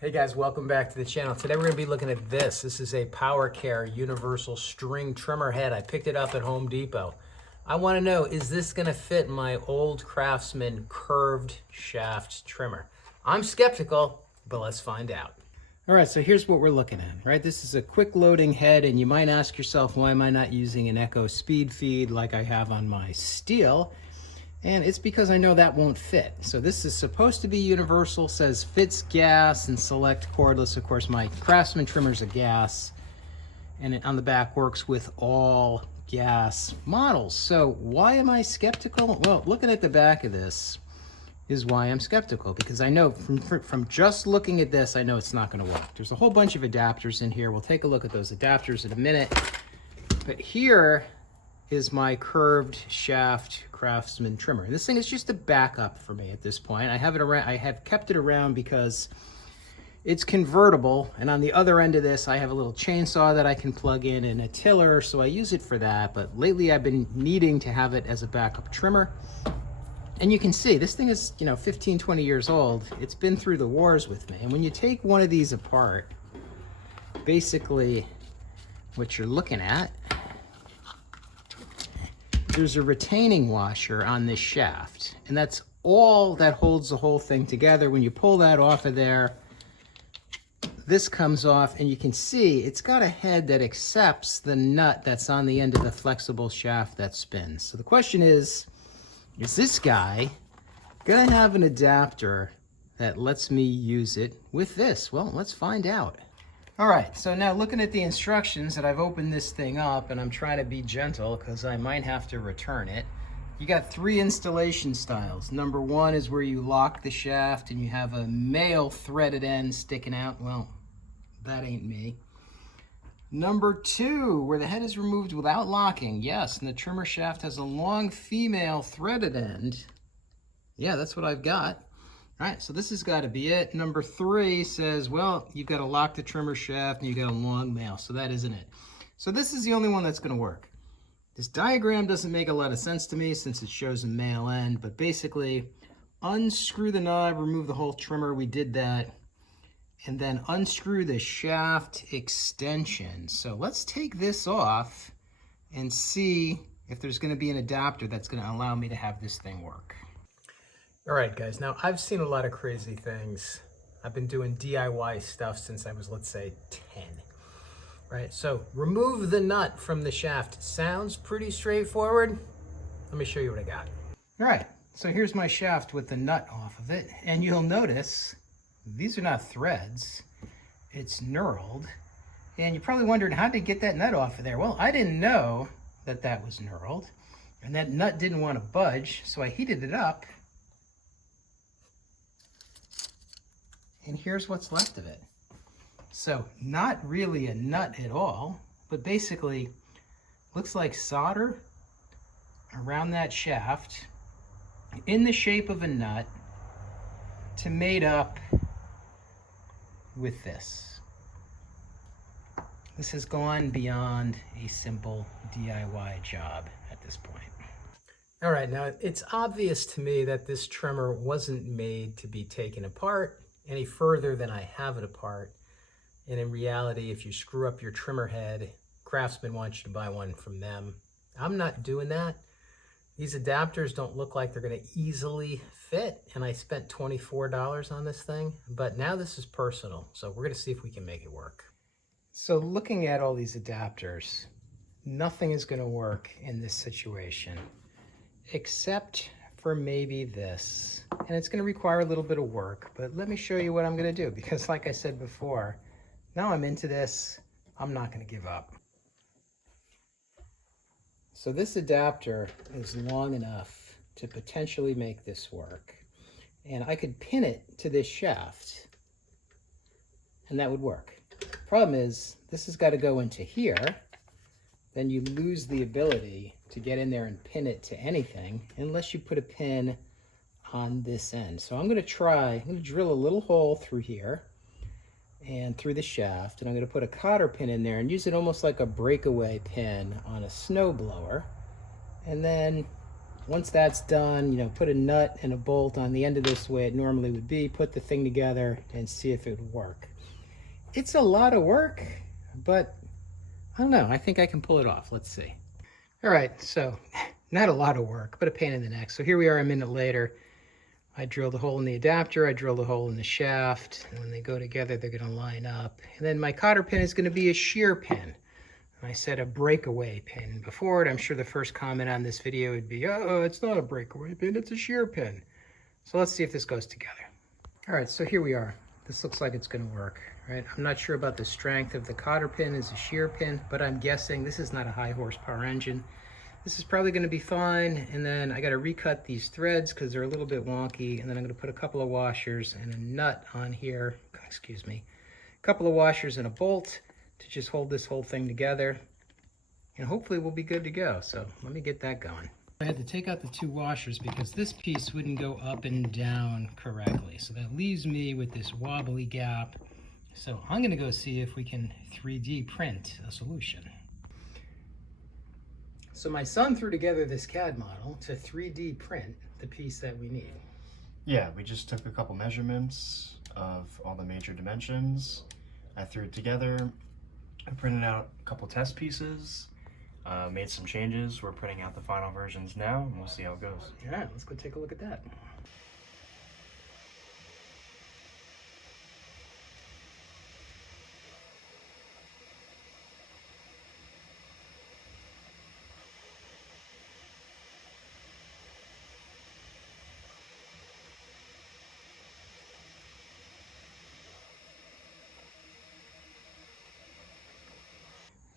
Hey guys, welcome back to the channel. Today we're going to be looking at this. This is a Power Care Universal String Trimmer Head. I picked it up at Home Depot. I want to know, is this going to fit my old Craftsman Curved Shaft Trimmer? I'm skeptical, but let's find out. All right, so here's what we're looking at, right? This is a quick loading head, and you might ask yourself, why am I not using an Echo speed feed like I have on my Steel? And it's because I know that won't fit. So this is supposed to be universal, says fits gas and select cordless. Of course, my Craftsman trimmer's a gas, and it on the back works with all gas models. So why am I skeptical? Well, looking at the back of this is why I'm skeptical, because I know from just looking at this, I know it's not going to work. There's a whole bunch of adapters in here. We'll take a look at those adapters in a minute. But here is my curved shaft Craftsman trimmer. This thing is just a backup for me at this point. I have it around. I have kept it around because it's convertible, and on the other end of this, I have a little chainsaw that I can plug in and a tiller, so I use it for that. But lately, I've been needing to have it as a backup trimmer. And you can see this thing is, 15, 20 years old. It's been through the wars with me. And when you take one of these apart, basically what you're looking at, there's a retaining washer on this shaft, and that's all that holds the whole thing together. When you pull that off of there, this comes off, and you can see it's got a head that accepts the nut that's on the end of the flexible shaft that spins. So the question is this guy gonna have an adapter that lets me use it with this? Well, let's find out. All right, so now looking at the instructions, that I've opened this thing up, and I'm trying to be gentle because I might have to return it. You got 3 installation styles. Number 1 is where you lock the shaft and you have a male threaded end sticking out. Well, that ain't me. Number 2, where the head is removed without locking. Yes, and the trimmer shaft has a long female threaded end. Yeah, that's what I've got. All right, so this has got to be it. Number 3 says, well, you've got to lock the trimmer shaft and you've got a long male, so that isn't it. So this is the only one that's going to work. This diagram doesn't make a lot of sense to me since it shows a male end, but basically unscrew the knob, remove the whole trimmer. We did that. And then unscrew the shaft extension. So let's take this off and see if there's going to be an adapter that's going to allow me to have this thing work. All right, guys, now I've seen a lot of crazy things. I've been doing DIY stuff since I was, let's say, 10. Right, so remove the nut from the shaft. Sounds pretty straightforward. Let me show you what I got. All right, so here's my shaft with the nut off of it, and you'll notice these are not threads, it's knurled. And you're probably wondering, how did I get that nut off of there? Well, I didn't know that that was knurled, and that nut didn't want to budge, so I heated it up. And here's what's left of it. So not really a nut at all, but basically looks like solder around that shaft in the shape of a nut to mate up with this. This has gone beyond a simple DIY job at this point. All right, now it's obvious to me that this trimmer wasn't made to be taken apart any further than I have it apart. And in reality, if you screw up your trimmer head, Craftsman wants you to buy one from them. I'm not doing that. These adapters don't look like they're going to easily fit, and I spent $24 on this thing, but now this is personal, so we're going to see if we can make it work. So looking at all these adapters, nothing is going to work in this situation, except for maybe this. And it's going to require a little bit of work, but let me show you what I'm going to do, because like I said before, now I'm into this, I'm not going to give up. So this adapter is long enough to potentially make this work. And I could pin it to this shaft, and that would work. Problem is, this has got to go into here. Then you lose the ability to get in there and pin it to anything unless you put a pin on this end. So I'm going to drill a little hole through here and through the shaft, and I'm going to put a cotter pin in there and use it almost like a breakaway pin on a snow blower, and then once that's done, you know, put a nut and a bolt on the end of this the way it normally would be, put the thing together and see if it would work. It's a lot of work, but I don't know, I think I can pull it off. Let's see. All right, so not a lot of work, but a pain in the neck. So here we are a minute later. I drilled a hole in the adapter, I drilled a hole in the shaft, and when they go together, they're gonna line up. And then my cotter pin is gonna be a shear pin. I said a breakaway pin before it. I'm sure the first comment on this video would be, oh, it's not a breakaway pin, it's a shear pin. So let's see if this goes together. All right, so here we are. This looks like it's gonna work, right? I'm not sure about the strength of the cotter pin as a shear pin, but I'm guessing this is not a high horsepower engine. This is probably gonna be fine. And then I gotta recut these threads because they're a little bit wonky. And then I'm gonna put a couple of washers and a nut on here, excuse me, a couple of washers and a bolt to just hold this whole thing together, and hopefully we'll be good to go. So let me get that going. I had to take out the two washers because this piece wouldn't go up and down correctly. So that leaves me with this wobbly gap. So I'm gonna go see if we can 3D print a solution. So my son threw together this CAD model to 3D print the piece that we need. Yeah, we just took a couple measurements of all the major dimensions. I threw it together. I printed out a couple test pieces, made some changes. We're printing out the final versions now, and we'll see how it goes. All right, let's go take a look at that.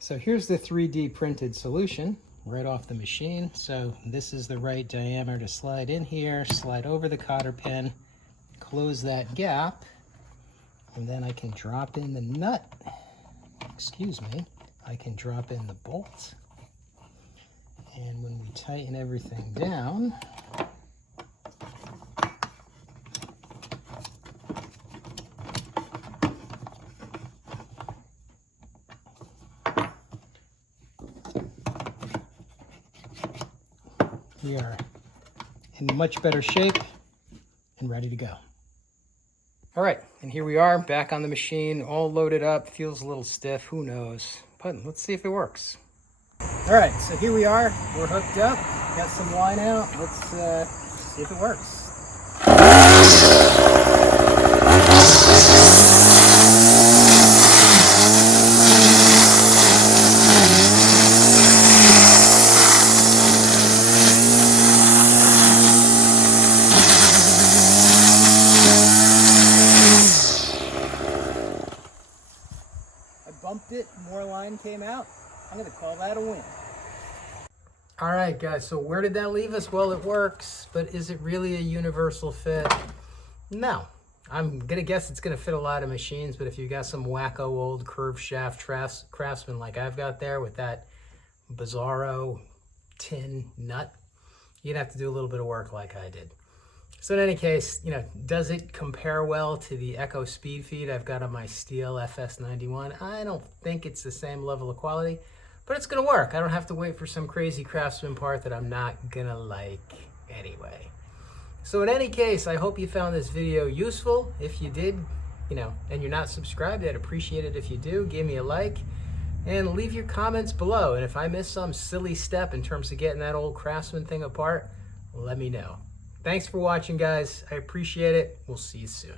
So here's the 3D printed solution right off the machine. So this is the right diameter to slide in here, slide over the cotter pin, close that gap, and then I can drop in the nut. Excuse me. I can drop in the bolt. And when we tighten everything down, we are in much better shape and ready to go. All right, and here we are back on the machine, all loaded up. Feels a little stiff, who knows? But let's see if it works. All right, so here we are. We're hooked up, got some line out. Let's see if it works. Bumped it, more line came out. I'm gonna call that a win. All right, guys, so where did that leave us? Well, it works, but is it really a universal fit? No. I'm gonna guess it's gonna fit a lot of machines, but if you got some wacko old curved shaft Craftsman like I've got there with that bizarro tin nut, you'd have to do a little bit of work like I did. So in any case, you know, does it compare well to the Echo Speed Feed I've got on my Steel FS91? I don't think it's the same level of quality, but it's gonna work. I don't have to wait for some crazy Craftsman part that I'm not gonna like anyway. So in any case, I hope you found this video useful. If you did, you know, and you're not subscribed, I'd appreciate it if you do. Give me a like and leave your comments below. And if I missed some silly step in terms of getting that old Craftsman thing apart, let me know. Thanks for watching, guys. I appreciate it. We'll see you soon.